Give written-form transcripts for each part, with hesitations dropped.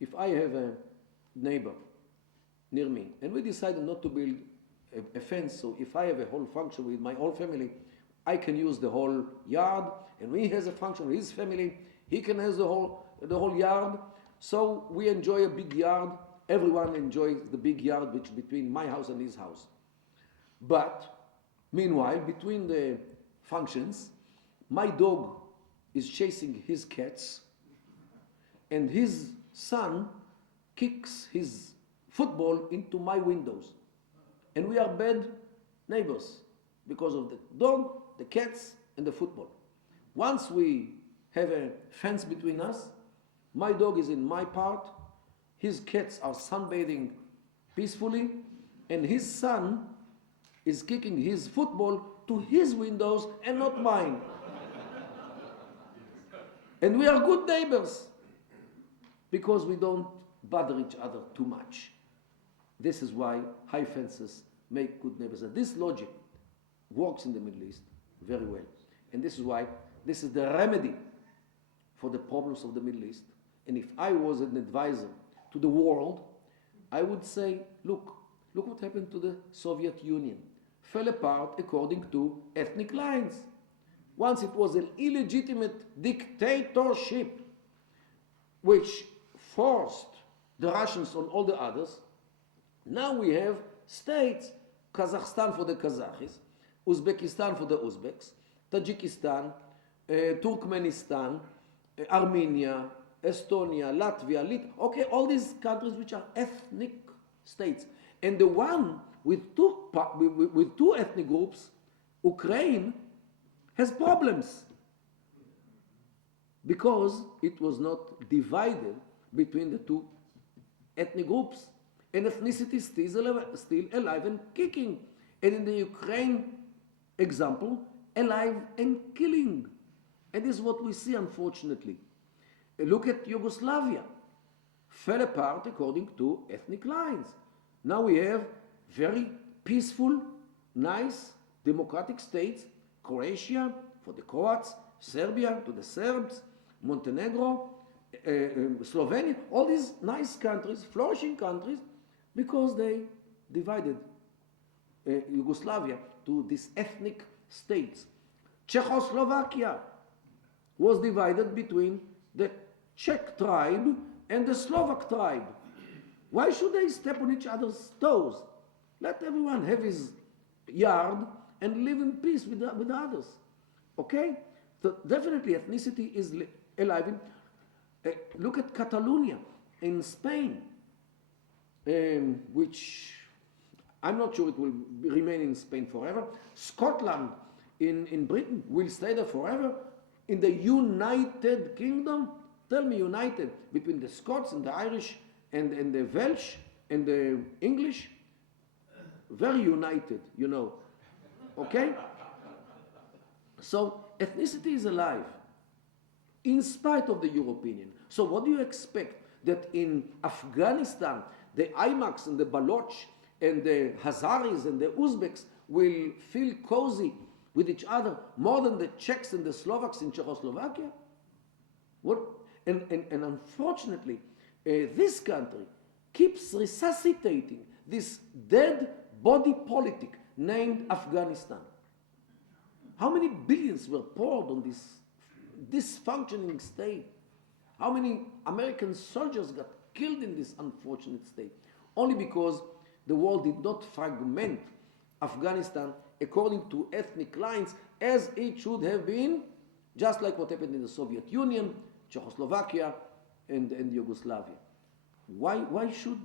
If I have a neighbor near me and we decided not to build a fence, so if I have a whole function with my whole family, I can use the whole yard, and when he has a function with his family, he can use the whole yard. So we enjoy a big yard. Everyone enjoys the big yard which between my house and his house. But meanwhile, between the functions, my dog is chasing his cats, and his son kicks his football into my windows. And we are bad neighbors because of the dog, the cats, and the football. Once we have a fence between us, my dog is in my part, his cats are sunbathing peacefully, and his son is kicking his football to his windows and not mine. And we are good neighbors because we don't bother each other too much. This is why high fences make good neighbors. And this logic works in the Middle East very well. And this is why this is the remedy for the problems of the Middle East. And if I was an advisor to the world, I would say, look what happened to the Soviet Union. Fell apart according to ethnic lines. Once it was an illegitimate dictatorship which forced the Russians on all the others. Now we have states, Kazakhstan for the Kazakhs, Uzbekistan for the Uzbeks, Tajikistan, Turkmenistan, Armenia, Estonia, Latvia, okay, all these countries which are ethnic states. And the one with two ethnic groups, Ukraine, has problems because it was not divided between the two ethnic groups. And ethnicity is still alive and kicking. And in the Ukraine example, alive and killing. And this is what we see, unfortunately. Look at Yugoslavia. Fell apart according to ethnic lines. Now we have very peaceful, nice, democratic states. Croatia for the Croats, Serbia to the Serbs, Montenegro, Slovenia, all these nice countries, flourishing countries, because they divided Yugoslavia to these ethnic states. Czechoslovakia was divided between the Czech tribe and the Slovak tribe. Why should they step on each other's toes? Let everyone have his yard and live in peace with others. Okay? So definitely ethnicity is alive. Look at Catalonia in Spain, which I'm not sure it will remain in Spain forever. Scotland in Britain will stay there forever. In the United Kingdom, tell me united between the Scots and the Irish and the Welsh and the English, very united, you know. Okay? So ethnicity is alive in spite of the European. So what do you expect? That in Afghanistan, the Imaks and the Baloch and the Hazaris and the Uzbeks will feel cozy with each other more than the Czechs and the Slovaks in Czechoslovakia? What? And unfortunately, this country keeps resuscitating this dead body politic named Afghanistan. How many billions were poured on this dysfunctioning state? How many American soldiers got killed in this unfortunate state? Only because the world did not fragment Afghanistan according to ethnic lines as it should have been, just like what happened in the Soviet Union, Czechoslovakia, and Yugoslavia. Why should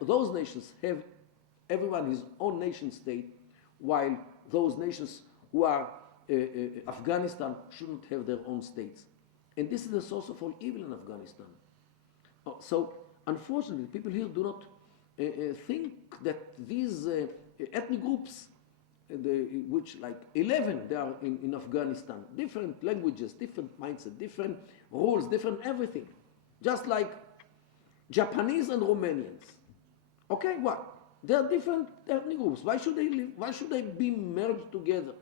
those nations have everyone his own nation state, while those nations who are Afghanistan shouldn't have their own states? And this is the source of all evil in Afghanistan. So, unfortunately, people here do not think that these ethnic groups, which like 11 they are in Afghanistan, different languages, different mindset, different rules, different everything. Just like Japanese and Romanians. Okay, what? They are different ethnic groups. Why should they live? Why should they be merged together?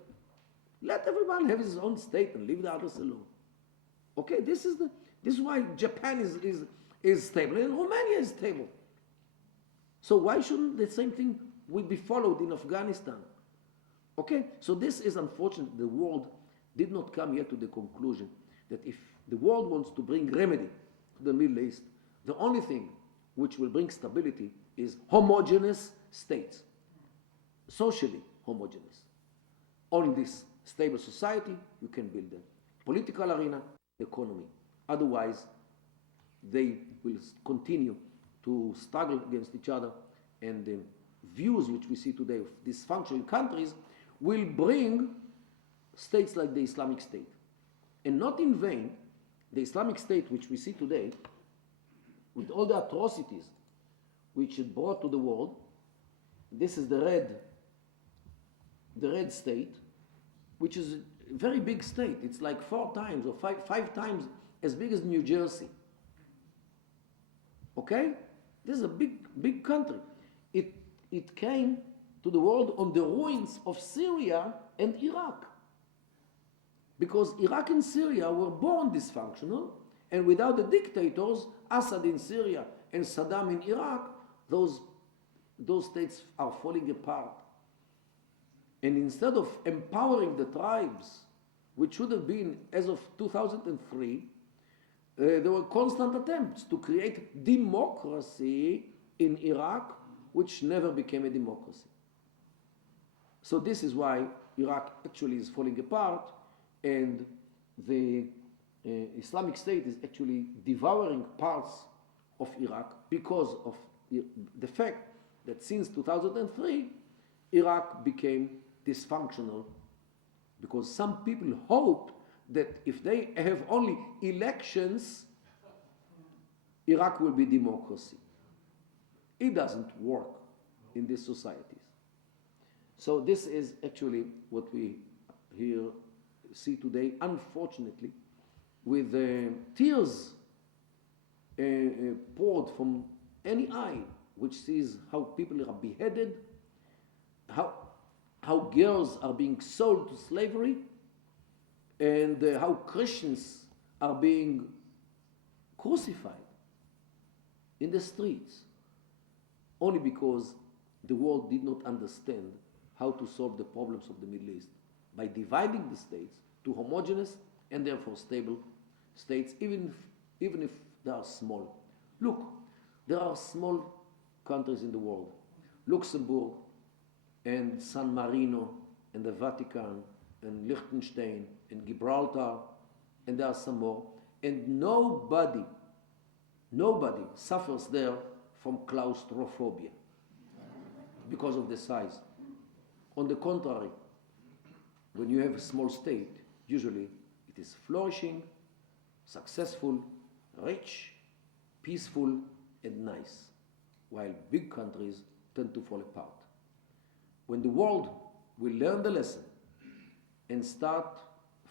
Let everyone have his own state and leave the others alone. Okay, this is why Japan is stable and Romania is stable. So why shouldn't the same thing will be followed in Afghanistan? Okay, so this is unfortunate. The world did not come yet to the conclusion that if the world wants to bring remedy to the Middle East, the only thing which will bring stability is homogeneous states, socially homogeneous. Only this stable society you can build the political arena, the economy. Otherwise, they will continue to struggle against each other, and the views which we see today of dysfunctional countries will bring states like the Islamic State. And not in vain, the Islamic State which we see today, with all the atrocities which it brought to the world, this is the red state, which is a very big state. It's like 4 times or five times as big as New Jersey. Okay? This is a big country. It came to the world on the ruins of Syria and Iraq. Because Iraq and Syria were born dysfunctional, and without the dictators, Assad in Syria and Saddam in Iraq, those states are falling apart. And instead of empowering the tribes, which should have been, as of 2003, there were constant attempts to create democracy in Iraq, which never became a democracy. So this is why Iraq actually is falling apart, and the Islamic State is actually devouring parts of Iraq because of the fact that since 2003, Iraq became dysfunctional, because some people hoped that if they have only elections, Iraq will be democracy. It doesn't work in these societies. So this is actually what we here see today, unfortunately, with tears poured from any eye which sees how people are beheaded, how girls are being sold to slavery, and how Christians are being crucified in the streets, only because the world did not understand how to solve the problems of the Middle East by dividing the states to homogeneous and therefore stable states, even if they are small. Look, there are small countries in the world, Luxembourg and San Marino and the Vatican and Liechtenstein and Gibraltar, and there are some more, and nobody suffers there from claustrophobia because of the size. On the contrary, when you have a small state, usually it is flourishing, successful, rich, peaceful, and nice, while big countries tend to fall apart. When the world will learn the lesson and start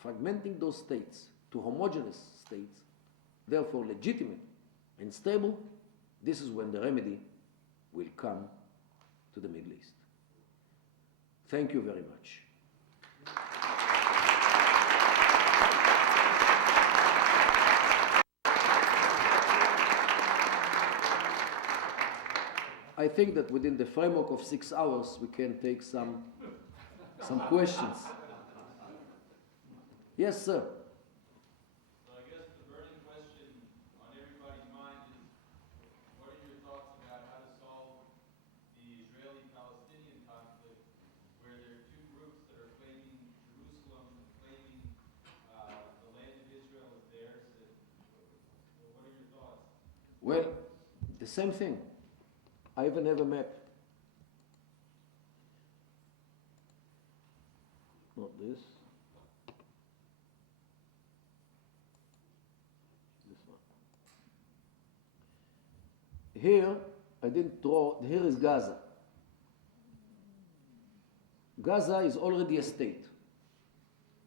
fragmenting those states to homogeneous states, therefore legitimate and stable, this is when the remedy will come to the Middle East. Thank you very much. I think that within the framework of 6 hours, we can take some questions. Yes, sir. So I guess the burning question on everybody's mind is, what are your thoughts about how to solve the Israeli-Palestinian conflict, where there are 2 groups that are claiming Jerusalem and claiming the land of Israel as theirs? So what are your thoughts? Well, the same thing. I even have a map. Not this. This one. Here, I didn't draw, here is Gaza. Gaza is already a state,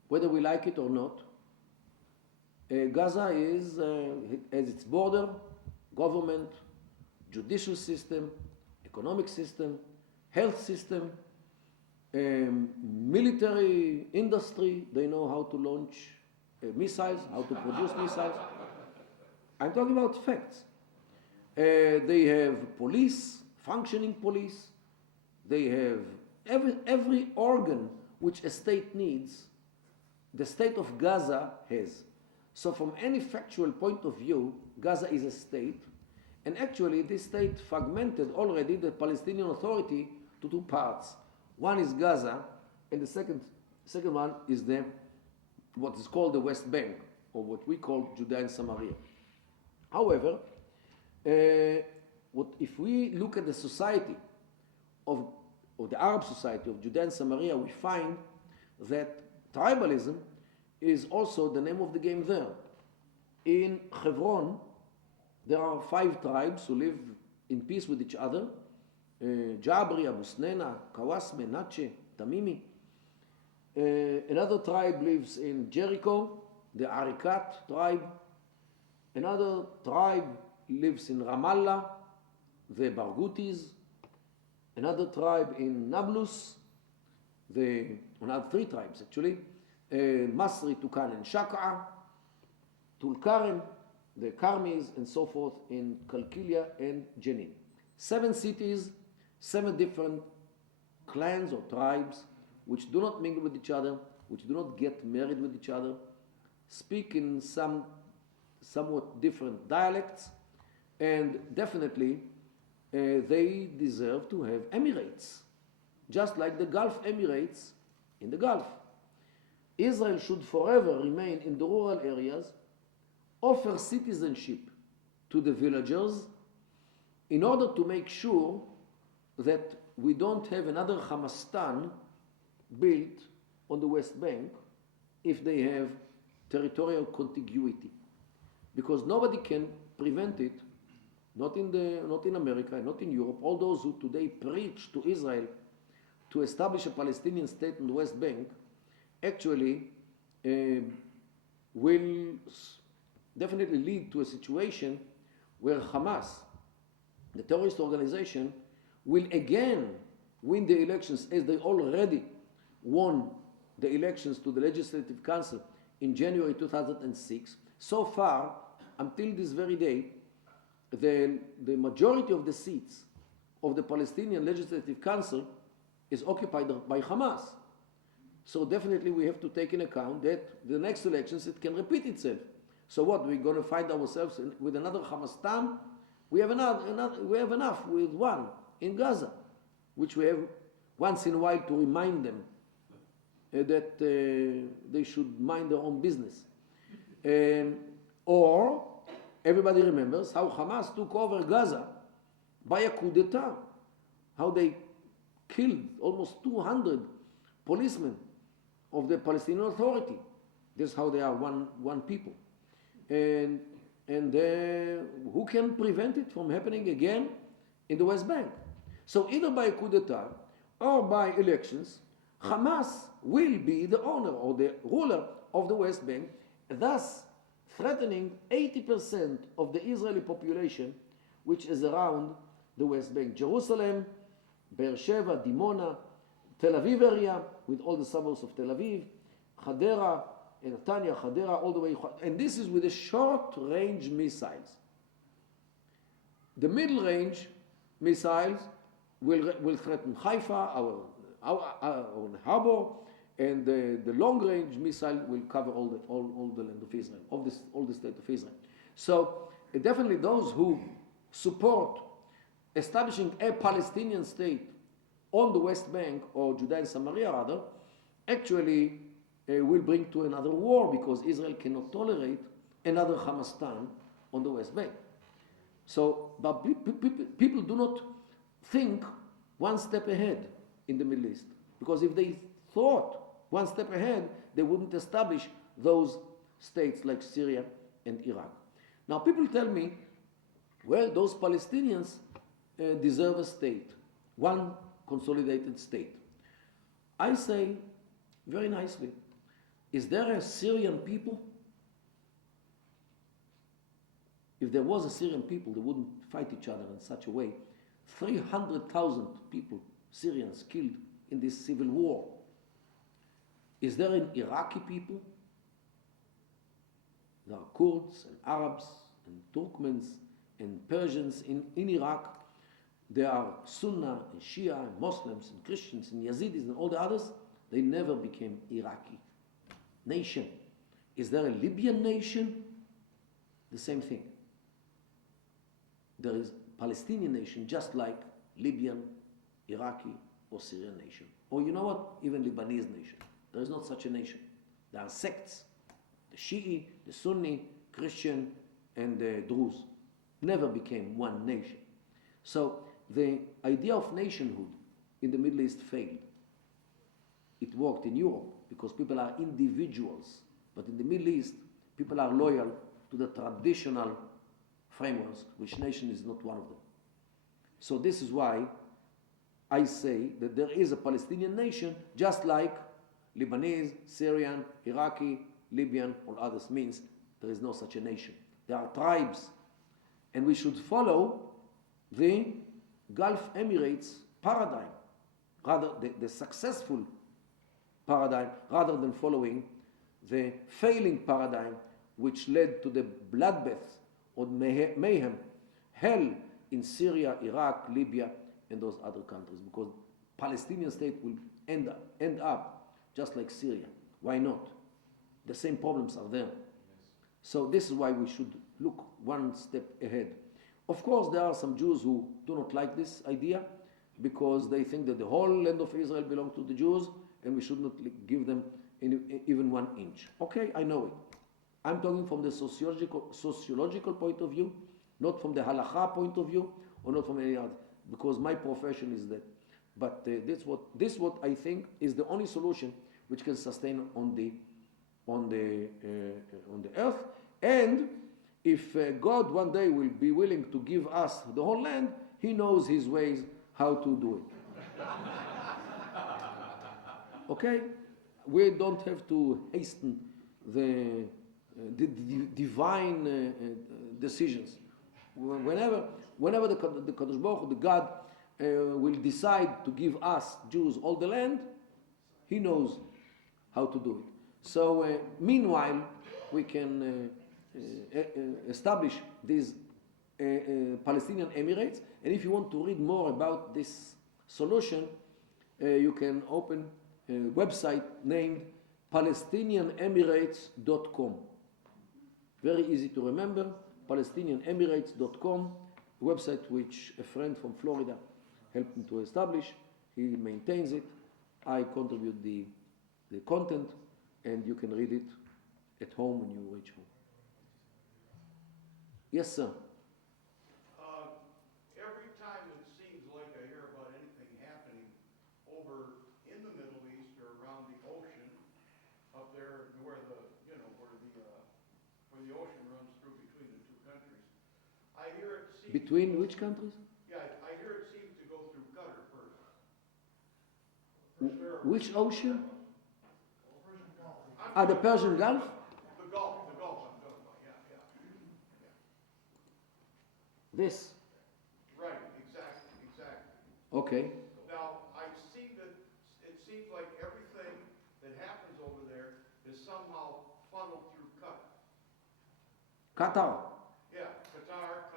whether we like it or not. Gaza is, has its border, government, judicial system, economic system, health system, military industry. They know how to launch missiles, how to produce missiles. I'm talking about facts. They have police, functioning police. They have every organ which a state needs, the state of Gaza has. So from any factual point of view, Gaza is a state, and actually this state fragmented already the Palestinian Authority to two parts. One is Gaza, and the second one is what is called the West Bank, or what we call Judea and Samaria. However, if we look at the society of the Arab society of Judea and Samaria, we find that tribalism is also the name of the game there. In Hebron, there are 5 tribes who live in peace with each other: Jabri, Abu Snena, Kawasme, Natche, Tamimi. Another tribe lives in Jericho, the Arikat tribe. Another tribe lives in Ramallah, the Barghoutis. Another tribe in Nablus, another 3 tribes actually, Masri, Tukan, and Shaka'a, Tulkarem, the Karmis, and so forth in Kalkilia and Jenin. 7 cities, 7 different clans or tribes which do not mingle with each other, which do not get married with each other, speak in somewhat different dialects, and definitely they deserve to have emirates, just like the Gulf Emirates in the Gulf. Israel should forever remain in the rural areas, offer citizenship to the villagers in order to make sure that we don't have another Hamastan built on the West Bank if they have territorial contiguity. Because nobody can prevent it, not in America, not in Europe. All those who today preach to Israel to establish a Palestinian state on the West Bank actually will definitely lead to a situation where Hamas, the terrorist organization, will again win the elections, as they already won the elections to the Legislative Council in January 2006. So far, until this very day, the majority of the seats of the Palestinian Legislative Council is occupied by Hamas. So definitely we have to take in account that the next elections, it can repeat itself. So what, we're going to find ourselves with another Hamastan? We have enough with one in Gaza, which we have once in a while to remind them that they should mind their own business. Or everybody remembers how Hamas took over Gaza by a coup d'etat, how they killed almost 200 policemen of the Palestinian Authority. This is how they are one people. And who can prevent it from happening again in the West Bank? So either by a coup d'etat or by elections, Hamas will be the owner or the ruler of the West Bank, thus threatening 80% of the Israeli population which is around the West Bank. Jerusalem, Beersheba, Dimona, Tel Aviv area with all the suburbs of Tel Aviv, Hadera, Netanya, Hadera, all the way. And this is with the short-range missiles. The middle-range missiles will threaten Haifa, our harbor, and the long-range missile will cover all the land of Israel, all the state of Israel. So definitely those who support establishing a Palestinian state on the West Bank, or Judea and Samaria rather, actually will bring to another war, because Israel cannot tolerate another Hamastan on the West Bank. So, but people do not think one step ahead in the Middle East, because if they thought one step ahead, they wouldn't establish those states like Syria and Iraq. Now people tell me, well, those Palestinians deserve a state, one consolidated state. I say very nicely, is there a Syrian people? If there was a Syrian people, they wouldn't fight each other in such a way. 300,000 people, Syrians, killed in this civil war. Is there an Iraqi people? There are Kurds and Arabs and Turkmens and Persians in Iraq. There are Sunnah and Shia and Muslims and Christians and Yazidis and all the others. They never became Iraqi nation. Is there a Libyan nation? The same thing. There is Palestinian nation just like Libyan, Iraqi, or Syrian nation. Or you know what? Even Lebanese nation. There is not such a nation. There are sects. The Shi'i, the Sunni, Christian, and the Druze never became one nation. So the idea of nationhood in the Middle East failed. It worked in Europe because people are individuals. But in the Middle East, people are loyal to the traditional frameworks, which nation is not one of them. So this is why I say that there is a Palestinian nation just like Lebanese, Syrian, Iraqi, Libyan, or others means there is no such a nation. There are tribes. And we should follow the Gulf Emirates paradigm, rather the successful paradigm, rather than following the failing paradigm which led to the bloodbath or mayhem, hell in Syria, Iraq, Libya, and those other countries, because Palestinian state will end up just like Syria. Why not? The same problems are there. So this is why we should look one step ahead. Of course, there are some Jews who do not like this idea because they think that the whole land of Israel belongs to the Jews and we should not give them even 1 inch. Okay, I know it. I'm talking from the sociological point of view, not from the halakha point of view, or not from any other, because my profession is that. But this what I think is the only solution which can sustain on the earth. And if God one day will be willing to give us the whole land, He knows His ways how to do it. Okay, we don't have to hasten the divine decisions. Whenever the Kadosh Baruch Hu, the God, will decide to give us Jews all the land, He knows how to do it. So meanwhile, we can establish these Palestinian Emirates. And if you want to read more about this solution, you can open a website named PalestinianEmirates.com. Very easy to remember, PalestinianEmirates.com, a website which a friend from Florida helped me to establish. He maintains it. I contribute the content, and you can read it at home when you reach home. Yes, sir. Every time it seems like I hear about anything happening over in the Middle East or around the ocean, up there where the ocean runs through between the two countries, I hear it seems Between which countries? Yeah, I hear it seems to go through Qatar first. Which ocean? I'm The Persian Gulf? The Gulf I'm talking about, yeah. This. Right, exactly. Okay. Now, I see that it seems like everything that happens over there is somehow funneled through Qatar. Qatar. Yeah, Qatar.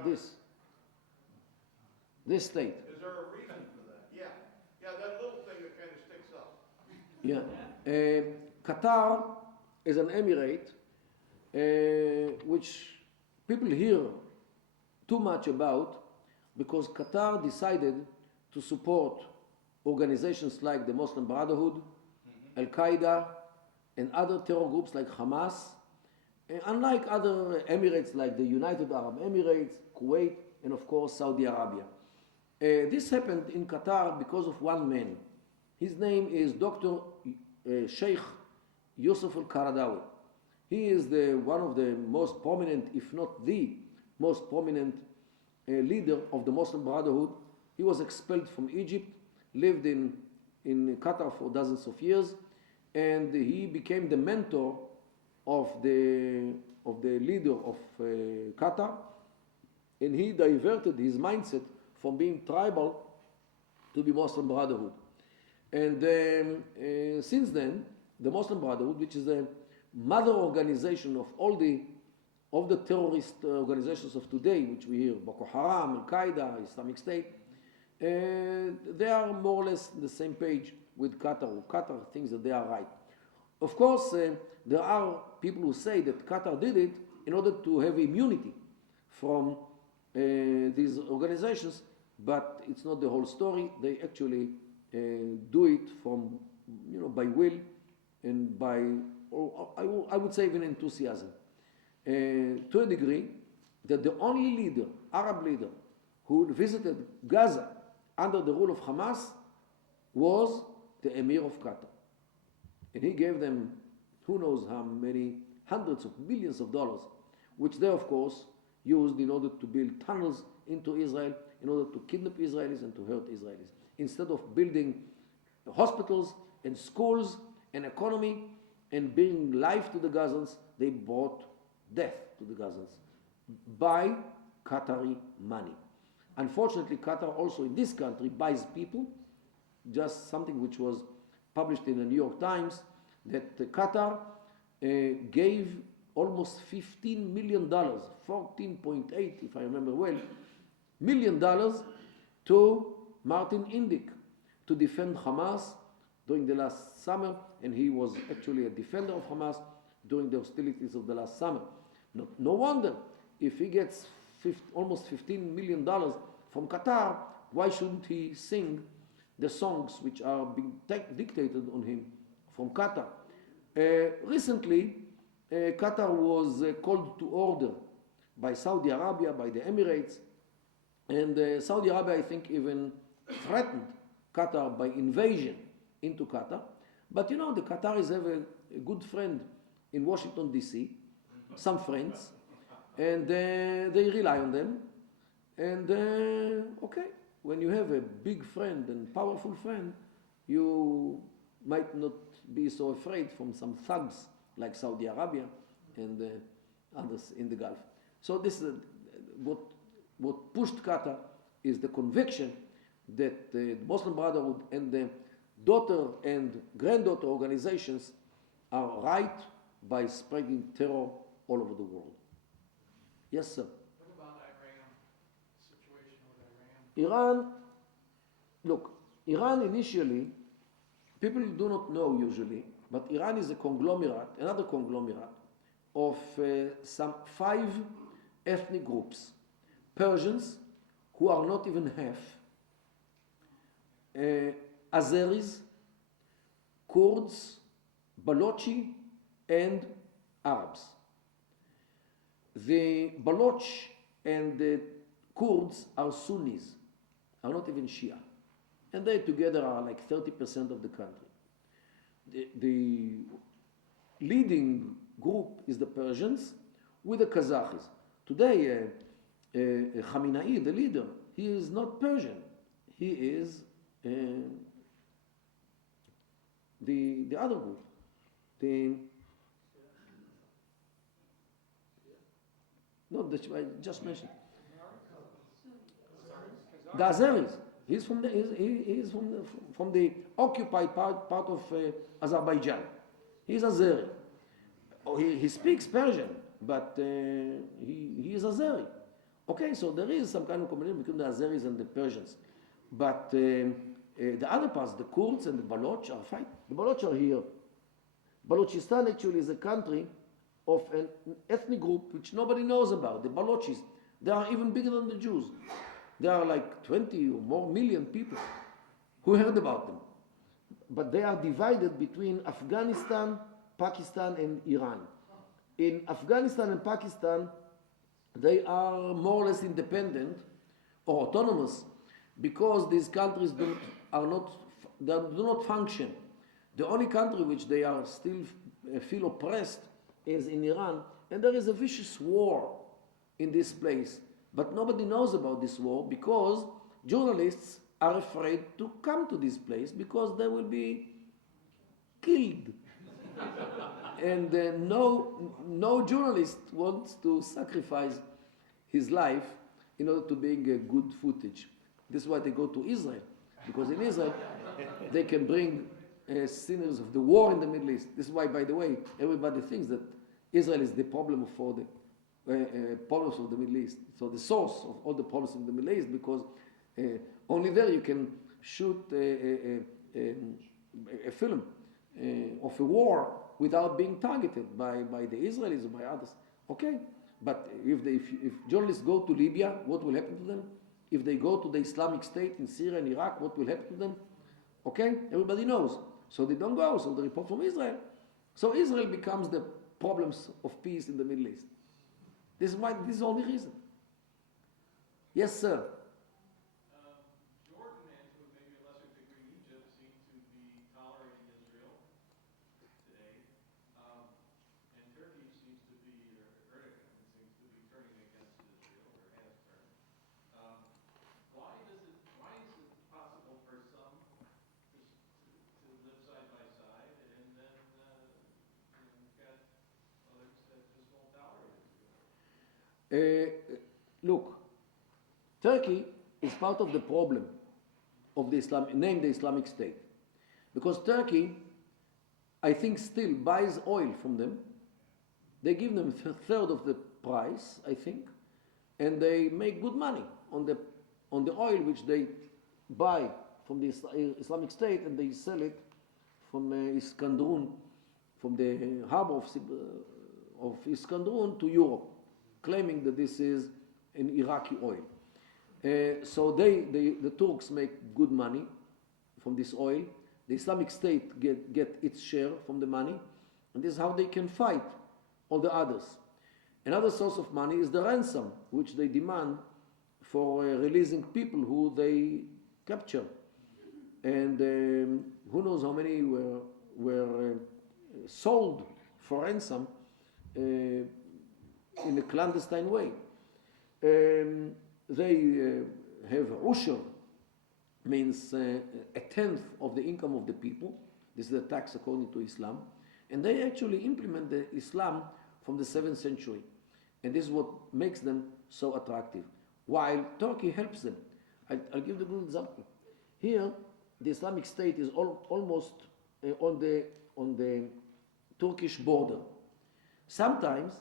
This state. Is there a reason for that? Yeah, that little thing that kind of sticks up. Yeah. Qatar is an emirate which people hear too much about because Qatar decided to support organizations like the Muslim Brotherhood, Al-Qaeda, and other terror groups like Hamas, unlike other emirates like the United Arab Emirates, Kuwait, and of course Saudi Arabia. This happened in Qatar because of one man. His name is Dr. Sheikh Yusuf al-Qaradawi. He is one of the most prominent, if not the most prominent leader of the Muslim Brotherhood. He was expelled from Egypt, lived in Qatar for dozens of years, and he became the mentor of the leader of Qatar, and he diverted his mindset from being tribal to be Muslim Brotherhood. And since then, the Muslim Brotherhood, which is the mother organization of all the of the terrorist organizations of today, which we hear, Boko Haram, Al-Qaeda, Islamic State, they are more or less on the same page with Qatar, or Qatar thinks that they are right. Of course, there are people who say that Qatar did it in order to have immunity from these organizations, but it's not the whole story. They actually do it from, by will and by, or I would say even enthusiasm, to a degree that the only leader, Arab leader, who visited Gaza under the rule of Hamas was the Emir of Qatar. And he gave them who knows how many hundreds of millions of dollars, which they, of course, used in order to build tunnels into Israel, in order to kidnap Israelis and to hurt Israelis. Instead of building hospitals and schools and economy and bringing life to the Gazans, they brought death to the Gazans by Qatari money. Unfortunately, Qatar also in this country buys people, just something which was published in the New York Times, that Qatar gave almost $15 million, 14.8 if I remember well, $1 million to Martin Indyk to defend Hamas during the last summer, and he was actually a defender of Hamas during the hostilities of the last summer. No wonder if he gets almost $15 million from Qatar, why shouldn't he sing the songs which are being dictated on him from Qatar? Recently, Qatar was called to order by Saudi Arabia, by the Emirates, and Saudi Arabia, I think, even threatened Qatar by invasion into Qatar. But the Qataris have a good friend in Washington, D.C., some friends, and they rely on them. And okay, when you have a big friend and powerful friend, you might not be so afraid from some thugs like Saudi Arabia and others in the Gulf. So this is what pushed Qatar is the conviction that the Muslim Brotherhood and the daughter and granddaughter organizations are right by spreading terror all over the world. Yes, sir. What about Iran? Situation with Iran? Iran, look, Iran initially, people do not know usually, but Iran is a conglomerate, another conglomerate of some 5 ethnic groups. Persians, who are not even half, Azeris, Kurds, Balochi, and Arabs. The Baloch and the Kurds are Sunnis, are not even Shia. And they together are like 30% of the country. The leading group is the Persians with the Kazakhs. Today, Khamenei, the leader, he is not Persian. He is the other group. I just mentioned. The Azeris. He's from the occupied part of Azerbaijan. He's Azeri. Oh, he speaks Persian, but he is Azeri. Okay, so there is some kind of combination between the Azeris and the Persians. But the other parts, the Kurds and the Baloch are fine. The Baloch are here. Balochistan actually is a country of an ethnic group which nobody knows about, the Balochis. They are even bigger than the Jews. There are like 20 or more million people who heard about them. But they are divided between Afghanistan, Pakistan, and Iran. In Afghanistan and Pakistan, they are more or less independent or autonomous because these countries do not function. The only country which they are still feel oppressed is in Iran, and there is a vicious war in this place. But nobody knows about this war because journalists are afraid to come to this place because they will be killed. And no journalist wants to sacrifice his life in order to bring a good footage. This is why they go to Israel, because in Israel they can bring sinners of the war in the Middle East. This is why, by the way, everybody thinks that Israel is the problem for problems of the Middle East. So the source of all the problems in the Middle East, because only there you can shoot a film of a war without being targeted by the Israelis or by others. Okay, but if journalists go to Libya, what will happen to them? If they go to the Islamic State in Syria and Iraq, what will happen to them? Okay, everybody knows. So they don't go, so they report from Israel. So Israel becomes the problems of peace in the Middle East. This is the only reason. Yes, sir. Jordan and to maybe a lesser degree Egypt seem to be tolerating Israel today, and Turkey seems to be, or Erdogan seems to be turning against Israel, or has turned. Why is it possible for some to live side by side, and then get others that just won't tolerate Israel? Look, Turkey is part of the problem of the named the Islamic State, because Turkey, I think, still buys oil from them. They give them a third of the price, I think, and they make good money on the oil which they buy from the Islamic State, and they sell it from Iskandrun, from the harbor of Iskandrun to Europe, claiming that this is an Iraqi oil. So the Turks make good money from this oil. The Islamic State get its share from the money, and this is how they can fight all the others. Another source of money is the ransom, which they demand for releasing people who they capture. And who knows how many were sold for ransom in a clandestine way. They have ushur, means a tenth of the income of the people. This is a tax according to Islam. And they actually implement the Islam from the 7th century. And this is what makes them so attractive. While Turkey helps them. I'll give you a good example. Here, the Islamic State is almost on the Turkish border. Sometimes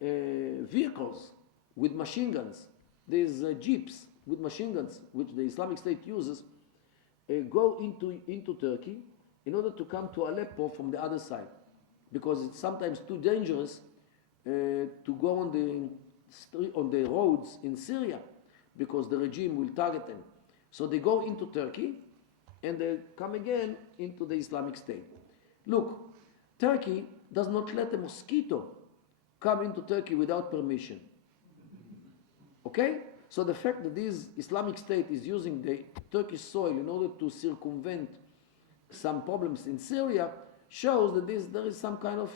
vehicles with machine guns, these jeeps with machine guns, which the Islamic State uses, go into Turkey in order to come to Aleppo from the other side, because it's sometimes too dangerous to go on the roads in Syria, because the regime will target them. So they go into Turkey and they come again into the Islamic State. Look, Turkey does not let a mosquito come into Turkey without permission. Okay? So the fact that this Islamic State is using the Turkish soil in order to circumvent some problems in Syria shows that there is some kind of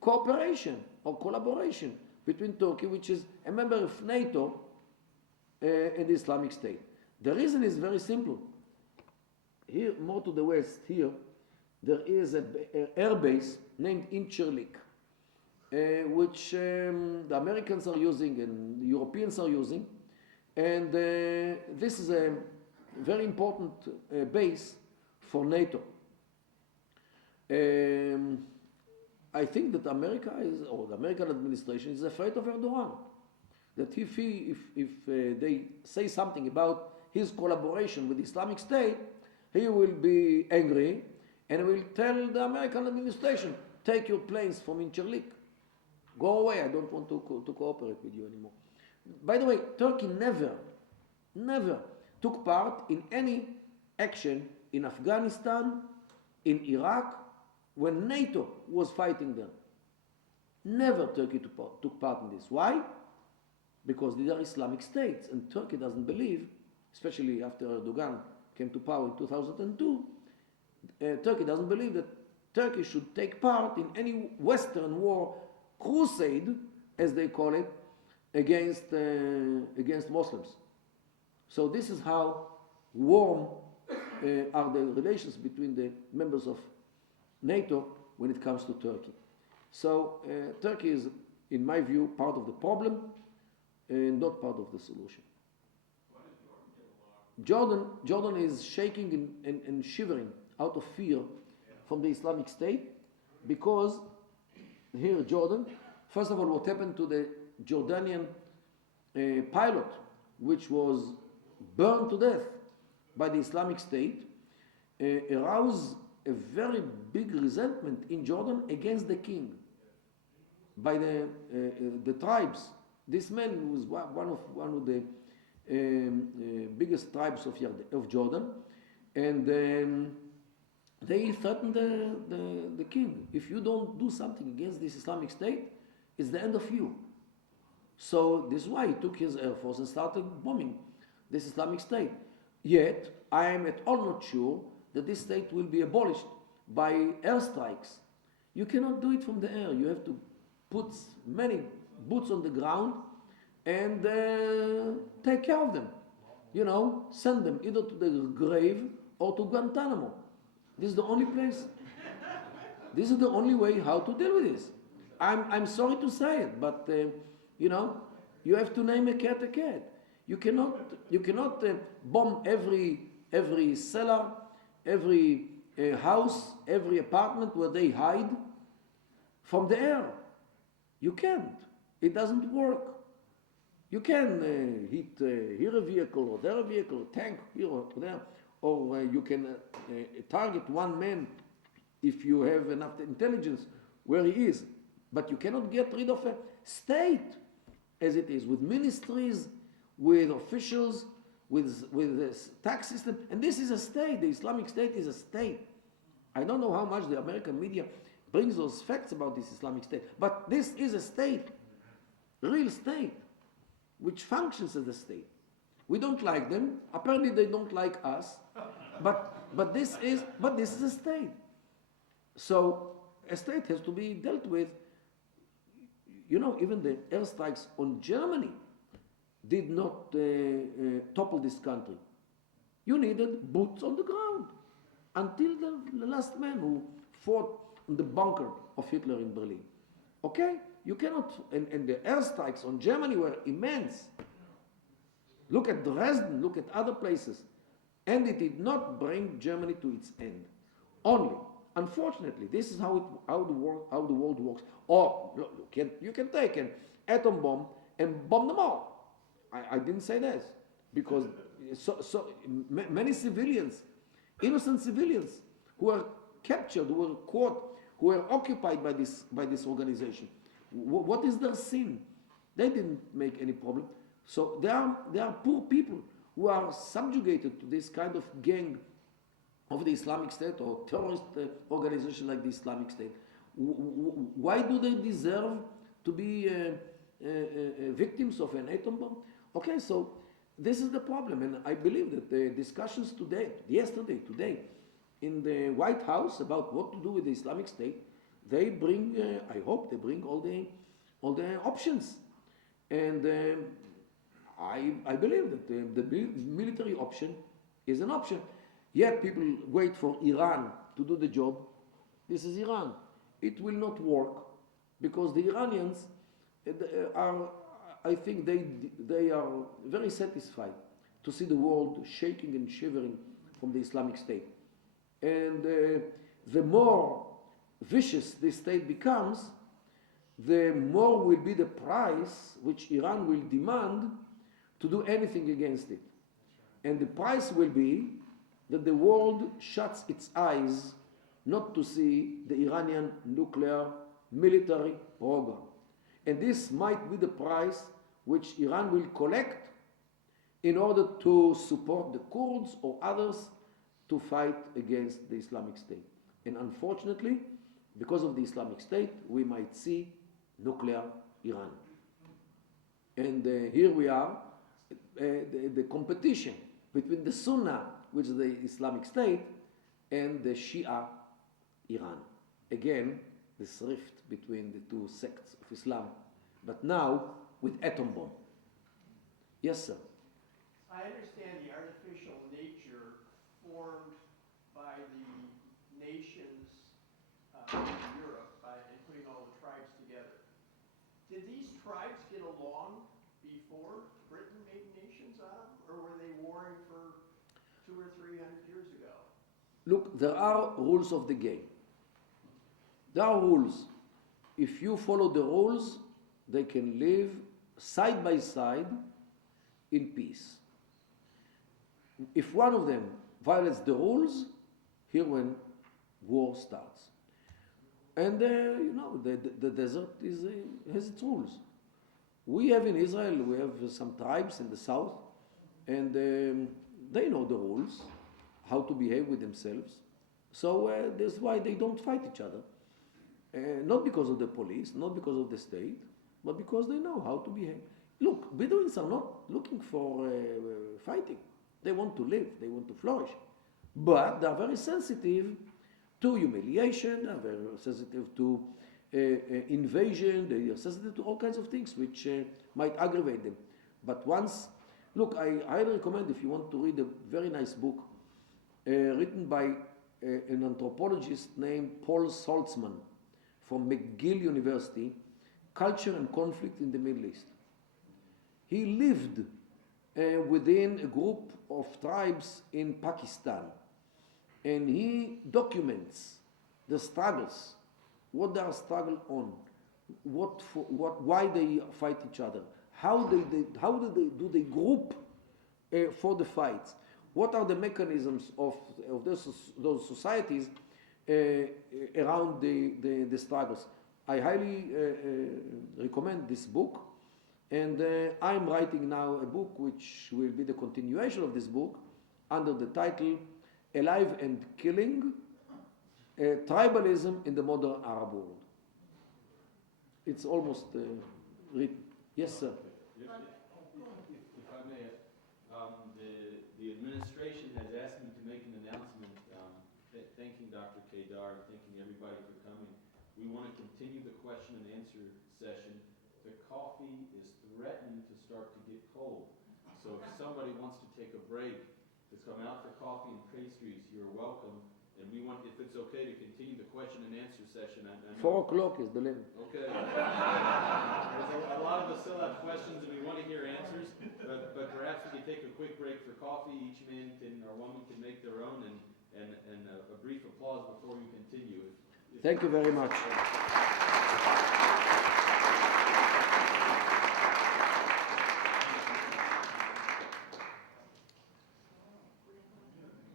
cooperation or collaboration between Turkey, which is a member of NATO, and the Islamic State. The reason is very simple. Here, more to the west, here, there is an air base named Incirlik, which the Americans are using and the Europeans are using. And this is a very important base for NATO. I think that America or the American administration is afraid of Erdogan. That if they say something about his collaboration with the Islamic State, he will be angry and will tell the American administration, take your planes from Incirlik. Go away, I don't want to cooperate with you anymore. By the way, Turkey never took part in any action in Afghanistan, in Iraq, when NATO was fighting them. Never Turkey took part in this. Why? Because these are Islamic states, and Turkey doesn't believe, especially after Erdogan came to power in 2002, Turkey doesn't believe that Turkey should take part in any Western war crusade, as they call it, against Muslims. So this is how warm are the relations between the members of NATO when it comes to Turkey. So Turkey is, in my view, part of the problem and not part of the solution. Why does Jordan get along? Jordan is shaking and shivering out of fear from the Islamic State, because here Jordan First of all, what happened to the Jordanian pilot, which was burned to death by the Islamic State, aroused a very big resentment in Jordan against the king by the tribes. This man was one of the biggest tribes of Jordan, and they threatened the king. If you don't do something against this Islamic State, it's the end of you. So this is why he took his air force and started bombing this Islamic State. Yet, I am at all not sure that this state will be abolished by airstrikes. You cannot do it from the air. You have to put many boots on the ground and take care of them. You know, send them either to the grave or to Guantanamo. This is the only place. This is the only way how to deal with this. I'm sorry to say it, but you know, you have to name a cat a cat. You cannot bomb every cellar, every house, every apartment where they hide from the air. You can't. It doesn't work. You can hit here a vehicle or there a vehicle, a tank here or there, or you can target one man if you have enough intelligence where he is. But you cannot get rid of a state as it is, with ministries, with officials, with the tax system. And this is a state. The Islamic State is a state. I don't know how much the American media brings those facts about this Islamic State. But this is a state, real state, which functions as a state. We don't like them. Apparently they don't like us. But this is a state. So a state has to be dealt with. You know, even the airstrikes on Germany did not topple this country. You needed boots on the ground until the last man who fought in the bunker of Hitler in Berlin. Okay? You cannot, and the airstrikes on Germany were immense. Look at Dresden, look at other places. And it did not bring Germany to its end. Only, unfortunately, this is how the world works. Or you can take an atom bomb and bomb them all. I didn't say this, because many civilians, innocent civilians, who were captured, who were caught, who were occupied by this organization. What is their sin? They didn't make any problem. So they are poor people who are subjugated to this kind of gang of the Islamic State or terrorist organization like the Islamic State. Why do they deserve to be victims of an atom bomb? Okay, so this is the problem, and I believe that the discussions today, in the White House about what to do with the Islamic State, they bring, I hope they bring all the options, and I believe that the military option is an option. Yet people wait for Iran to do the job. This is Iran. It will not work because the Iranians are, I think they are very satisfied to see the world shaking and shivering from the Islamic State. And the more vicious this state becomes, the more will be the price which Iran will demand to do anything against it. And the price will be that the world shuts its eyes not to see the Iranian nuclear military program. And this might be the price which Iran will collect in order to support the Kurds or others to fight against the Islamic State. And unfortunately, because of the Islamic State, we might see nuclear Iran. And here we are, the competition between the Sunnah, which is the Islamic State, and the Shia Iran. Again, this rift between the two sects of Islam, but now with atom bomb. Yes, sir. I understand the artificial nature formed by the nations in Europe by putting all the tribes together. Did these tribes get along before Britain made nations out of them, or were they warring for 200 or 300 years ago? Look, there are rules of the game. There are rules. If you follow the rules, they can live side by side in peace. If one of them violates the rules, here when war starts. And the desert has its rules. We have in Israel, we have some tribes in the south, and they know the rules, how to behave with themselves. So that's why they don't fight each other. Not because of the police, not because of the state, but because they know how to behave. Look, Bedouins are not looking for fighting. They want to live, they want to flourish. But they are very sensitive to humiliation, they are very sensitive to invasion, they are sensitive to all kinds of things which might aggravate them. But once, look, I highly recommend if you want to read a very nice book written by an anthropologist named Paul Saltzman from McGill University, Culture and Conflict in the Middle East. He lived within a group of tribes in Pakistan, and he documents the struggles, what they are struggling on, why they fight each other, how do they group for the fights, what are the mechanisms of those societies around the struggles. I highly recommend this book, and I'm writing now a book which will be the continuation of this book under the title Alive and Killing, Tribalism in the Modern Arab World. It's almost written. Yes, sir. If I may, the administration has asked me to make an announcement thanking Dr. Kedar, thanking everybody for coming. We want to continue the question and answer session. The coffee is threatening to start to get cold. So if somebody wants to take a break, to come out for coffee and pastries, you're welcome. And we want, if it's okay, to continue the question and answer session. I know, 4 o'clock is the limit. okay. There's a lot of us still have questions and we want to hear answers, but perhaps we can take a quick break for coffee. Each man can, or woman can make their own, and a brief applause before we continue. Thank you very much.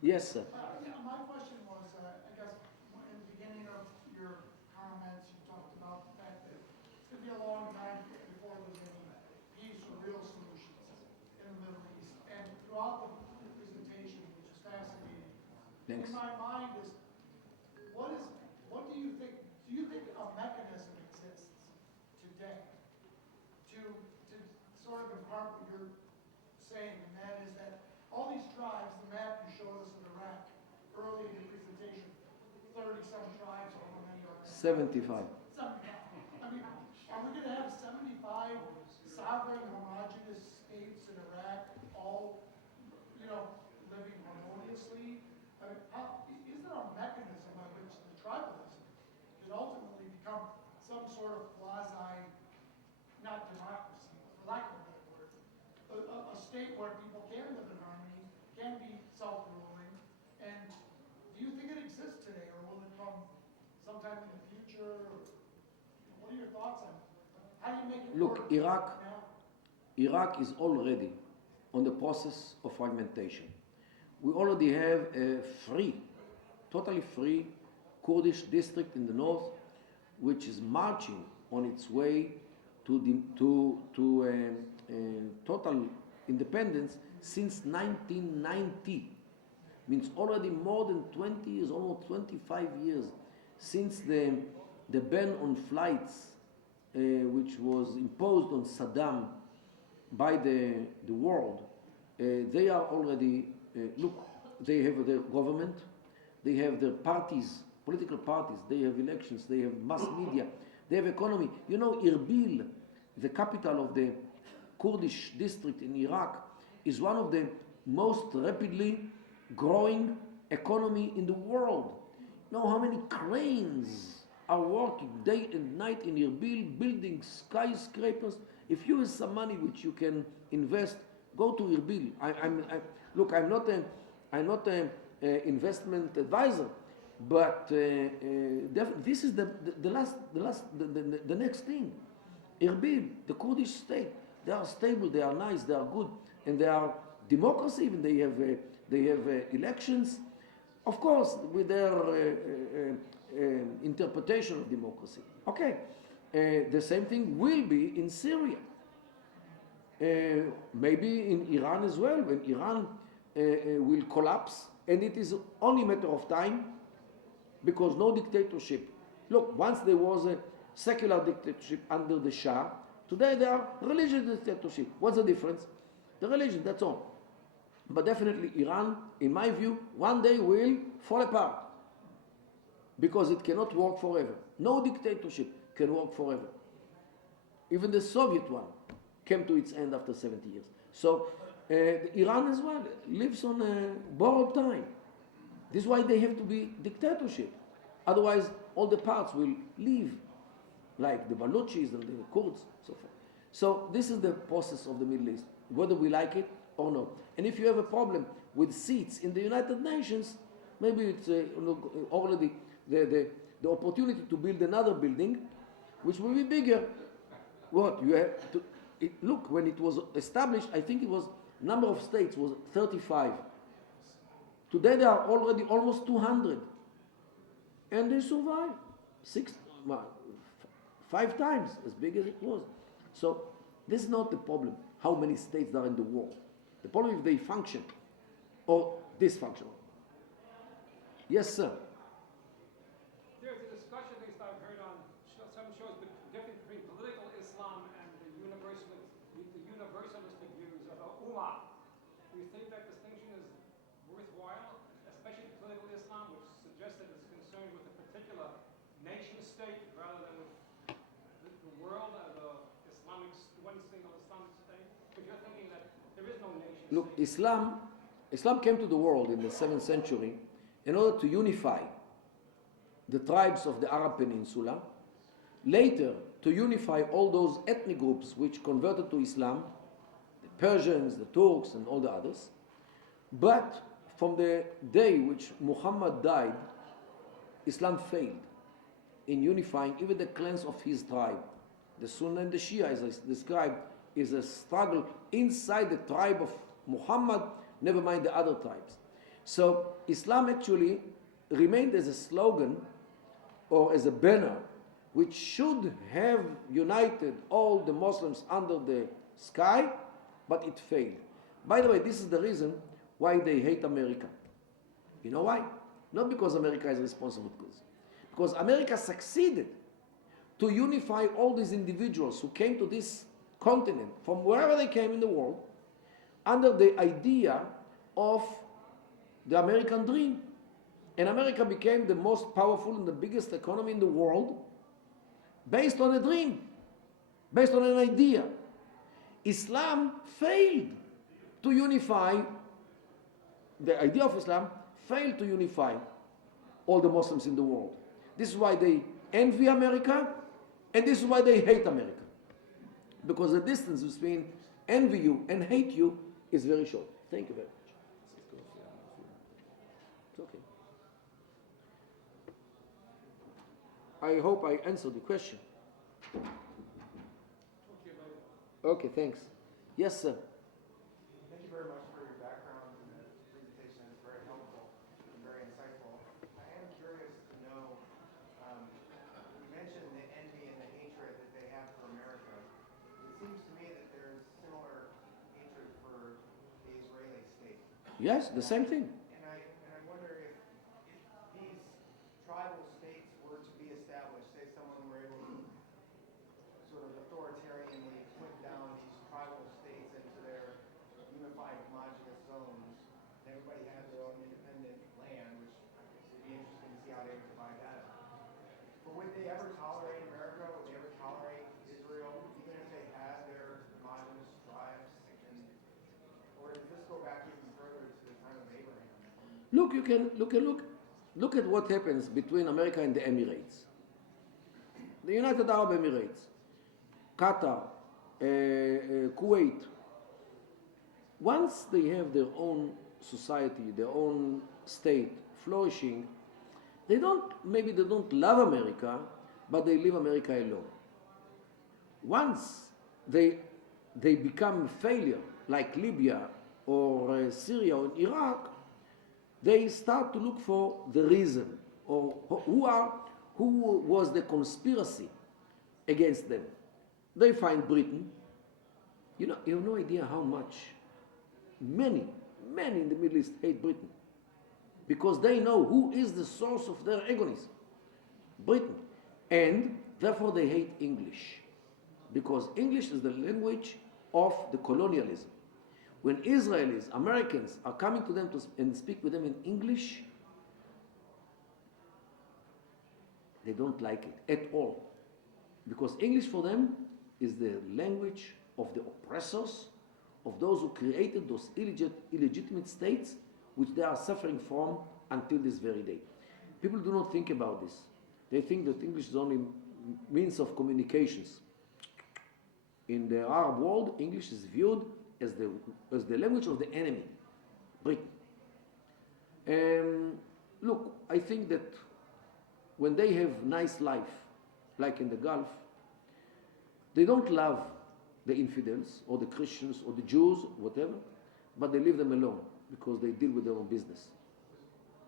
Yes, sir. My question was, I guess, in the beginning of your comments, you talked about the fact that it's going to be a long time before there's any peace or real solutions in the Middle East. And throughout the presentation, which is fascinating, Thanks. in my mind is, what do you think a mechanism exists today to sort of impart what you're saying, and that is that all these tribes, the map you showed us of Iraq early in the presentation, 30-some tribes, or how many are there? 75. 75. I mean, are we going to have 75 sovereign, homogeneous states in Iraq, all, living harmoniously? I mean, is there a mechanism by which the tribalism can ultimately become some sort of quasi, not democracy, for lack of a better word, a state where people can live in harmony, can be self-ruling, and do you think it exists today, or will it come sometime in the future? Or, what are your thoughts on it? How do you make it Look, work now? Iraq is already on the process of fragmentation. We already have a totally free Kurdish district in the north, which is marching on its way to total independence since 1990. Means already more than 20 years, almost 25 years since the ban on flights, which was imposed on Saddam by the world. They are already, they have their government, they have their parties, political parties, they have elections, they have mass media, they have economy. Erbil, the capital of the Kurdish district in Iraq, is one of the most rapidly growing economy in the world. You know how many cranes are working day and night in Erbil, building skyscrapers? If you have some money which you can invest, go to Erbil. I'm not an investment advisor, but this is the next thing. Erbil, the Kurdish state, they are stable, they are nice, they are good, and they are democracy. Even they have elections, of course, with their interpretation of democracy. Okay, the same thing will be in Syria. Maybe in Iran as well, when Iran will collapse, and it is only a matter of time, because no dictatorship. Look, once there was a secular dictatorship under the Shah, today there are religious dictatorship. What's the difference? The religion, that's all. But definitely Iran, in my view, one day will fall apart, because it cannot work forever. No dictatorship can work forever. Even the Soviet one came to its end after 70 years. So Iran as well lives on borrowed time. This is why they have to be dictatorship. Otherwise, all the parts will leave, like the Baluchis and the Kurds, so forth. So this is the process of the Middle East, whether we like it or not. And if you have a problem with seats in the United Nations, maybe it's already the opportunity to build another building, which will be bigger. What you have to look, when it was established, I think it was number of states was 35. Today there are already almost 200, and they survive 5 times as big as it was. So this is not the problem, how many states there are in the world. The problem is if they function or dysfunction. Yes, sir. There's a discussion, at least I've heard on some shows, the difference between political Islam and the universalistic views of Ummah. Do you think that distinction is worthwhile, especially political Islam, which suggests that it's concerned with a particular nation state rather than with the world as a Islamic, one single Islamic state? Because you're thinking that there is no nation Look, state. Islam came to the world in the 7th century in order to unify the tribes of the Arab Peninsula, later to unify all those ethnic groups which converted to Islam, the Persians, the Turks, and all the others. But from the day which Muhammad died, Islam failed in unifying even the clans of his tribe. The Sunni and the Shia, as I described, is a struggle inside the tribe of Muhammad, never mind the other tribes. So Islam actually remained as a slogan or as a banner which should have united all the Muslims under the sky, but it failed. By the way, this is the reason why they hate America. You know why? Not because America is responsible, because America succeeded to unify all these individuals who came to this continent from wherever they came in the world under the idea of the American dream. And America became the most powerful and the biggest economy in the world based on a dream, based on an idea. Islam failed to unify, the idea of Islam failed to unify all the Muslims in the world. This is why they envy America, and this is why they hate America. Because the distance between envy you and hate you is very short. Thank you very much. It's okay. I hope I answered the question. Okay, thanks. Yes, sir. Thank you very much for your background and the presentation. It's very helpful and very insightful. I am curious to know, you mentioned the envy and the hatred that they have for America. It seems to me that there's similar hatred for the Israeli state. Yes, the same thing. And I wonder if these tribal states were to be established, say someone were able to sort of authoritarianly put down these tribal states into their unified homogeneous zones, and everybody had their own independent land, which would be interesting to see how they would divide that up. But would they ever tolerate America? Would they ever tolerate Israel, even if they had their homogeneous tribes? Or does this go back even further to the time of Abraham? Look, you can look at what happens between America and the Emirates. The United Arab Emirates, Qatar, Kuwait. Once they have their own society, their own state flourishing, maybe they don't love America, but they leave America alone. Once they become a failure, like Libya or Syria or Iraq, they start to look for the reason or who was the conspiracy against them. They find Britain. You know, you have no idea how much many in the Middle East hate Britain because they know who is the source of their agonies, Britain, and therefore they hate English because English is the language of the colonialism. When Israelis, Americans are coming to them and speak with them in English, they don't like it at all. Because English for them is the language of the oppressors, of those who created those illegitimate states which they are suffering from until this very day. People do not think about this. They think that English is only means of communications. In the Arab world, English is viewed as the language of the enemy, Britain. Look, I think that when they have nice life, like in the Gulf, they don't love the infidels or the Christians or the Jews, whatever, but they leave them alone because they deal with their own business.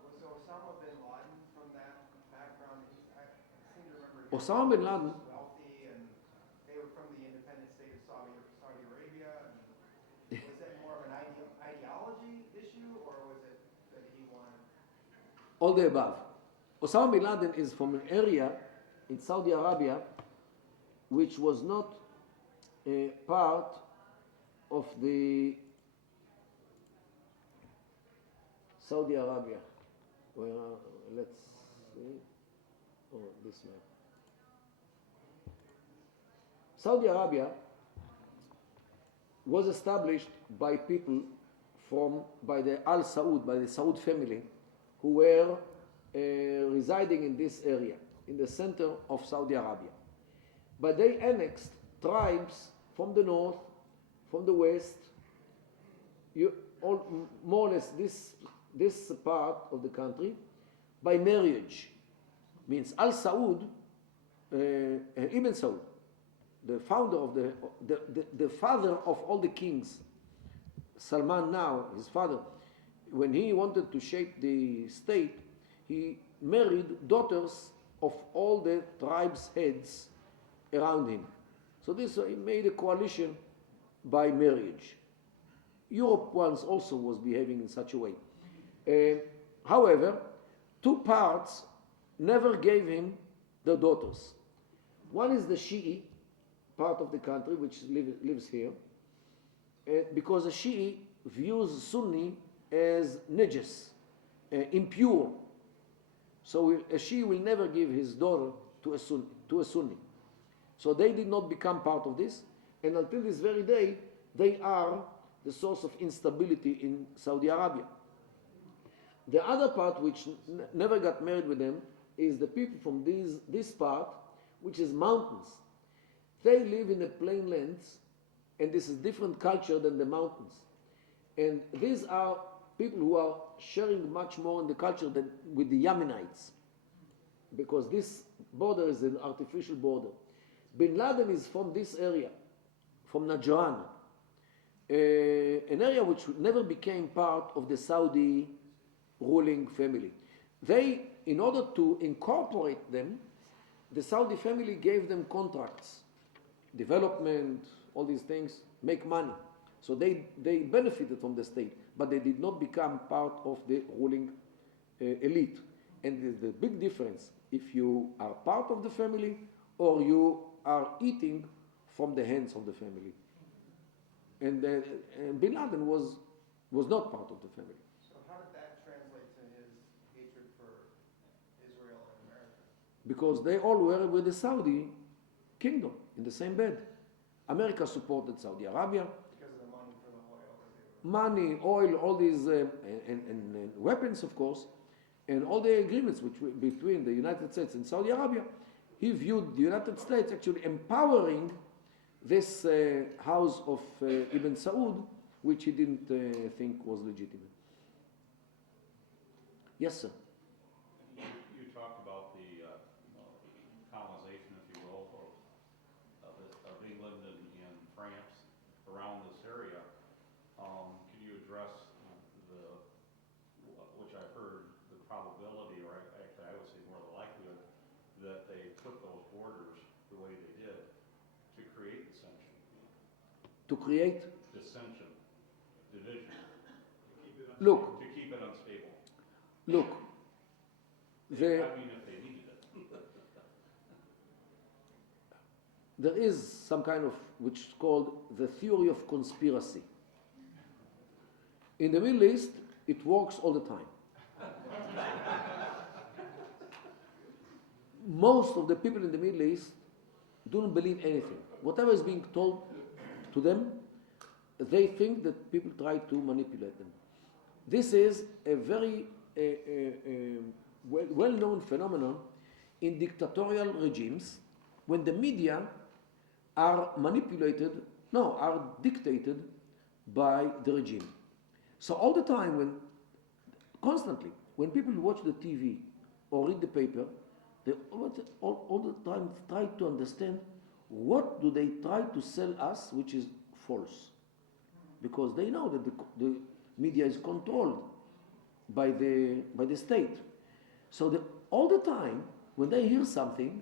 Was Osama bin Laden from that background? I seem to remember Osama bin Laden, wealthy, and they were from the independent state of Saudi Arabia. And was that more of an ideology issue, or was it that he wanted? all the above. Osama bin Laden is from an area in Saudi Arabia which was not a part of the Saudi Arabia. Well, let's see. Oh, this map. Saudi Arabia was established by people by the Al Saud, by the Saud family, who were residing in this area, in the center of Saudi Arabia. But they annexed tribes from the north, from the west, more or less this part of the country, by marriage. Means Al Saud, Ibn Saud, the founder of the father of all the kings, Salman now, his father, when he wanted to shape the state, he married daughters of all the tribes' heads around him. So this he made a coalition by marriage. Europe once also was behaving in such a way. However, two parts never gave him the daughters. One is the Shi'i part of the country, which lives here, because the Shi'i views Sunni as najis, impure. So a Shi'i will never give his daughter to a Sunni. So they did not become part of this, and until this very day, they are the source of instability in Saudi Arabia. The other part, which never got married with them, is the people from this part, which is mountains. They live in the plain lands, and this is different culture than the mountains. And these are people who are sharing much more in the culture than with the Yemenites, because this border is an artificial border. Bin Laden is from this area, from Najran, an area which never became part of the Saudi ruling family. They, in order to incorporate them, the Saudi family gave them contracts, development, all these things, make money. So they benefited from the state, but they did not become part of the ruling elite. And there's the big difference if you are part of the family or you are eating from the hands of the family. And Bin Laden was not part of the family. So how did that translate to his hatred for Israel and America? Because they all were with the Saudi kingdom in the same bed. America supported Saudi Arabia. Because of the money for the oil that they were... Money, oil, all these, and weapons, of course, and all the agreements between the United States and Saudi Arabia. He viewed the United States actually empowering this house of Ibn Saud, which he didn't think was legitimate. Yes, sir. You talked about the colonization, if you will, of being To create, dissension, division, look, to keep it unstable. look, the, I mean, if they needed it. there is some kind of, which is called the theory of conspiracy. In the Middle East, it works all the time. Most of the people in the Middle East don't believe anything. Whatever is being told to them, they think that people try to manipulate them. This is a very well-known phenomenon in dictatorial regimes when the media are are dictated by the regime. So all the time, constantly, when people watch the TV or read the paper, they all the time try to understand what do they try to sell us, which is false. Because they know that the media is controlled by the state. So all the time, when they hear something,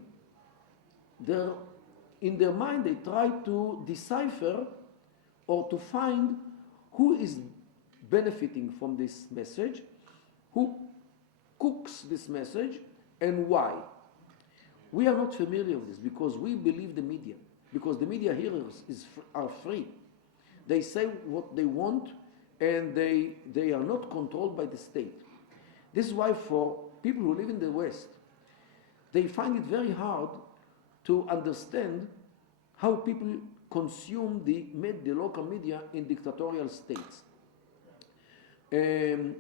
in their mind they try to decipher or to find who is benefiting from this message, who cooks this message, and why. We are not familiar with this because we believe the media. Because the media here are free. They say what they want and they are not controlled by the state. This is why for people who live in the West, they find it very hard to understand how people consume the local media in dictatorial states. And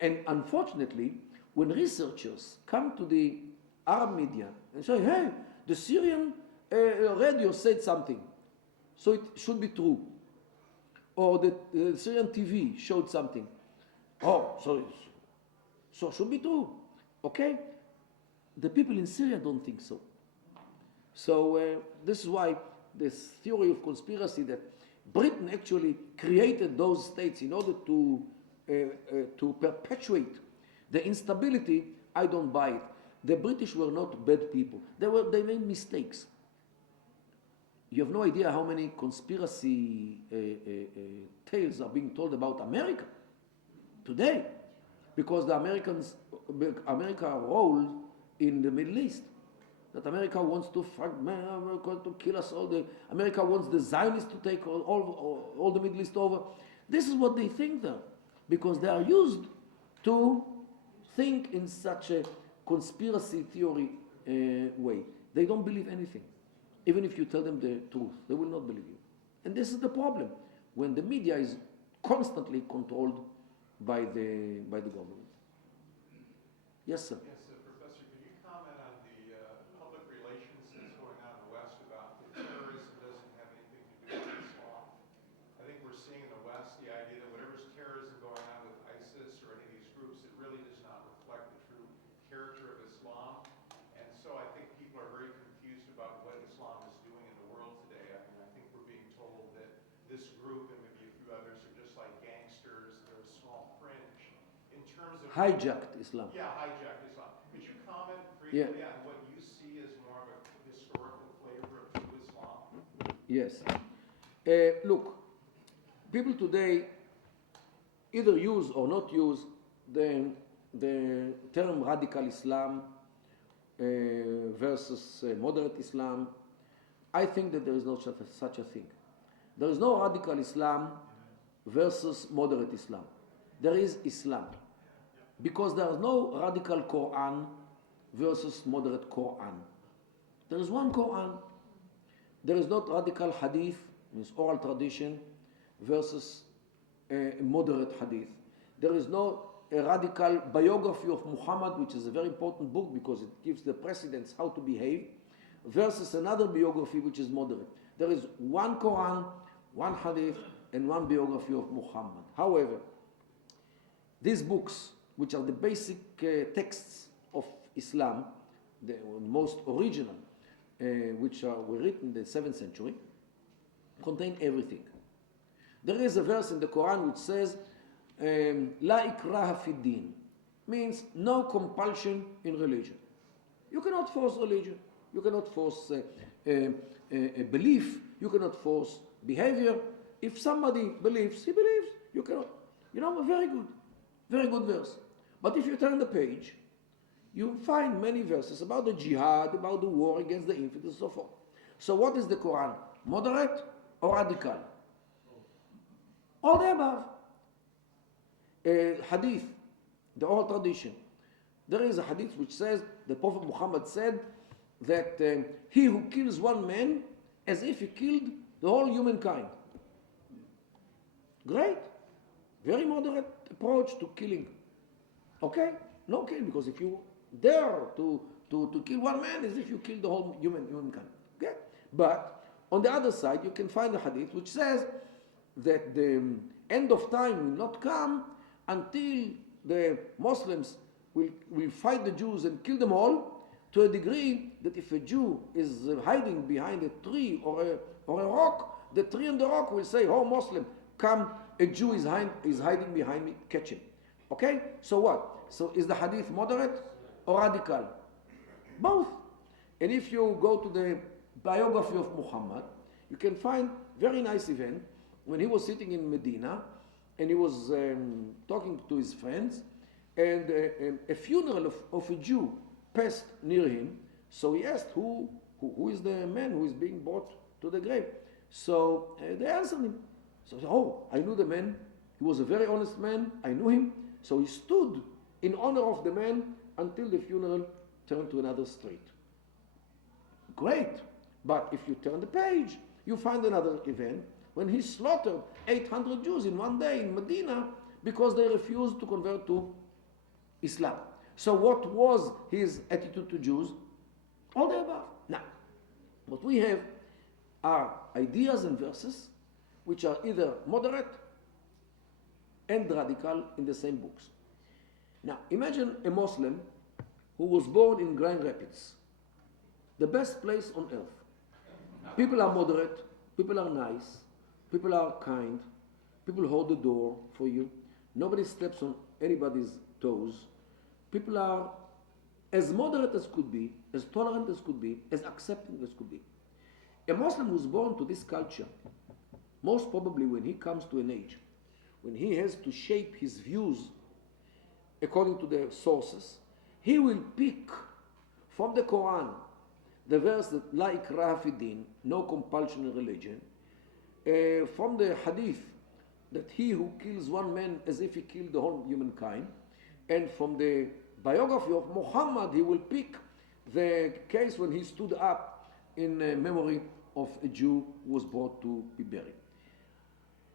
unfortunately, when researchers come to the Arab media and say, hey, the Syrian radio said something, so it should be true. Or the Syrian TV showed something. Oh, so it should be true. Okay? The people in Syria don't think so. So this is why this theory of conspiracy that Britain actually created those states in order to perpetuate the instability, I don't buy it. The British were not bad people. They made mistakes. You have no idea how many conspiracy tales are being told about America today, because America role in the Middle East. That America wants to fragment, America to kill us all. America wants the Zionists to take all the Middle East over. This is what they think there, because they are used to think in such a conspiracy theory way. They don't believe anything. Even if you tell them the truth, they will not believe you. And this is the problem, when the media is constantly controlled by the government. Yes, sir. Yes, Professor, could you comment on the public relations that's going on in the West about that terrorism doesn't have anything to do with Islam? I think we're seeing in the West the idea that whatever's terrorism going on with ISIS or any of these groups, it really does not reflect the true character of Islam. And so I think people are very confused about what Islam is doing in the world today. I mean, I think we're being told that this group and maybe a few others are just like gangsters, they're a small fringe. In terms of Hijacked Islam. Yeah, hijacked Islam. Could you comment briefly on what you see as more of a historical flavor of true Islam? Yes. Look, people today either use or not use the term radical Islam versus moderate Islam. I think that there is no such a thing. There is no radical Islam versus moderate Islam. There is Islam. Because there is no radical Quran versus moderate Quran. There is one Quran. There is not radical Hadith, means oral tradition, versus moderate Hadith. There is no radical biography of Muhammad, which is a very important book because it gives the precedents how to behave, versus another biography which is moderate. There is one Quran, one Hadith, and one biography of Muhammad. However, these books, which are the basic texts of Islam, the most original, which were written in the 7th century, contain everything. There is a verse in the Quran which says, La ikraha fi din, means no compulsion in religion. You cannot force religion. You cannot force a belief. You cannot force behavior. If somebody believes, he believes. You cannot. Very good verse. But if you turn the page, you find many verses about the jihad, about the war against the infidels, and so forth. So what is the Quran? Moderate or radical? All the above. Hadith, the oral tradition. There is a hadith which says, the Prophet Muhammad said that he who kills one man as if he killed the whole humankind. Great. Very moderate approach to killing. Okay? No killing, because if you dare to kill one man as if you killed the whole humankind. Okay? But on the other side, you can find a hadith which says that the end of time will not come until the Muslims will fight the Jews and kill them all, to a degree that if a Jew is hiding behind a tree or a rock, the tree and the rock will say, "Oh, Muslim, come, a Jew is hiding behind me, catch him." Okay? So what? So is the hadith moderate or radical? Both. And if you go to the biography of Muhammad, you can find very nice event when he was sitting in Medina and he was talking to his friends, and a funeral of a Jew passed near him. So he asked, who is the man who is being brought to the grave? So they answered him. So, "Oh, I knew the man. He was a very honest man. I knew him." So he stood in honor of the man until the funeral turned to another street. Great. But if you turn the page, you find another event when he slaughtered 800 Jews in one day in Medina because they refused to convert to Islam. So what was his attitude to Jews? All the above. Now, what we have are ideas and verses which are either moderate and radical in the same books. Now, imagine a Muslim who was born in Grand Rapids, the best place on earth. People are moderate, people are nice, people are kind, people hold the door for you, nobody steps on anybody's toes, people are as moderate as could be, as tolerant as could be, as accepting as could be. A Muslim who's born to this culture, most probably when he comes to an age, when he has to shape his views according to the sources, he will pick from the Quran the verse that La ikraha fi din, no compulsion in religion, from the hadith that he who kills one man as if he killed the whole humankind, and from the biography of Muhammad he will pick the case when he stood up in memory of a Jew who was brought to be buried.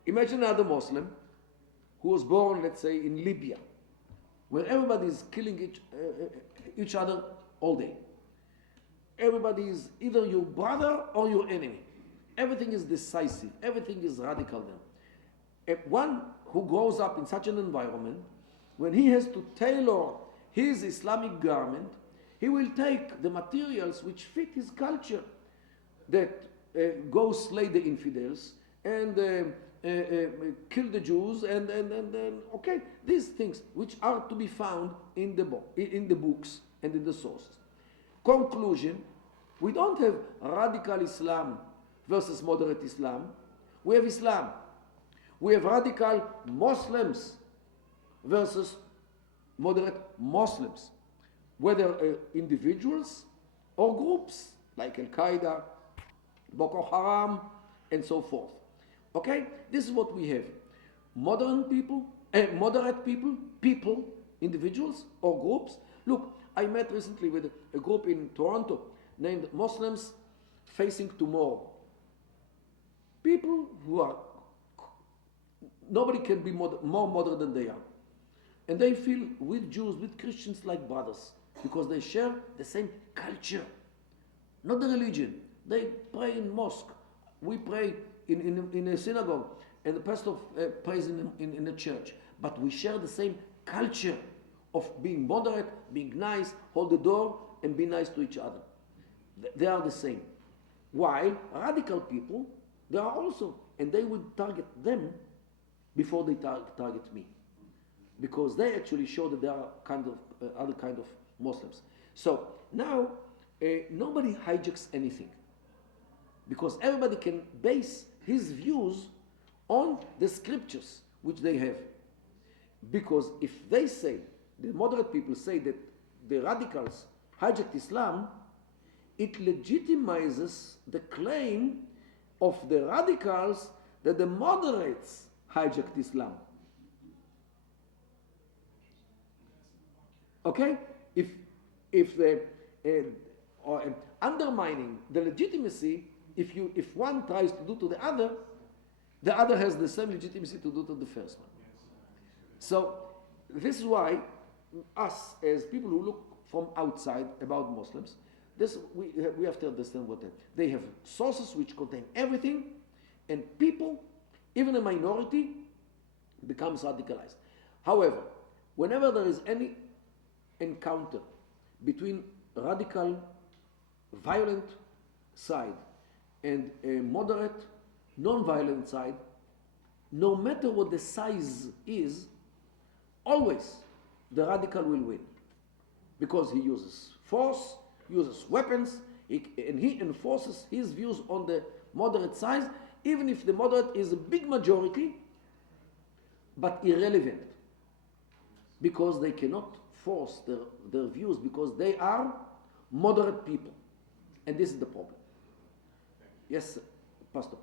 Imagine another Muslim who was born, let's say, in Libya, where everybody is killing each other all day. Everybody is either your brother or your enemy. Everything is decisive. Everything is radical then. One who grows up in such an environment, when he has to tailor his Islamic garment, he will take the materials which fit his culture, that go slay the infidels and kill the Jews and okay, these things which are to be found in the books and in the sources. Conclusion: we don't have radical Islam versus moderate Islam. We have Islam. We have radical Muslims versus moderate Muslims, whether individuals or groups like Al-Qaeda, Boko Haram, and so forth. Okay? This is what we have. Moderate people, individuals or groups. Look, I met recently with a group in Toronto named Muslims Facing Tomorrow. People who are, nobody can be more moderate than they are. And they feel with Jews, with Christians like brothers, because they share the same culture, not the religion. They pray in mosque. We pray in a synagogue, and the pastor prays in a church. But we share the same culture of being moderate, being nice, hold the door, and be nice to each other. They are the same. While radical people, they are also, and they would target them before they target me, because they actually show that they are other kind of Muslims. So now nobody hijacks anything, because everybody can base his views on the scriptures which they have. Because if they say, the moderate people say that the radicals hijacked Islam, it legitimizes the claim of the radicals that the moderates hijacked Islam. Okay? If the undermining the legitimacy, if one tries to do to the other has the same legitimacy to do to the first one. So this is why us as people who look from outside about Muslims, we have to understand what they have sources which contain everything, and people, even a minority, becomes radicalized. However, whenever there is any encounter between radical, violent side and a moderate, non-violent side, no matter what the size is, always the radical will win. Because he uses force, uses weapons, and he enforces his views on the moderate side, even if the moderate is a big majority, but irrelevant. Because they cannot force their views, because they are moderate people. And this is the problem. Yes, Pastor.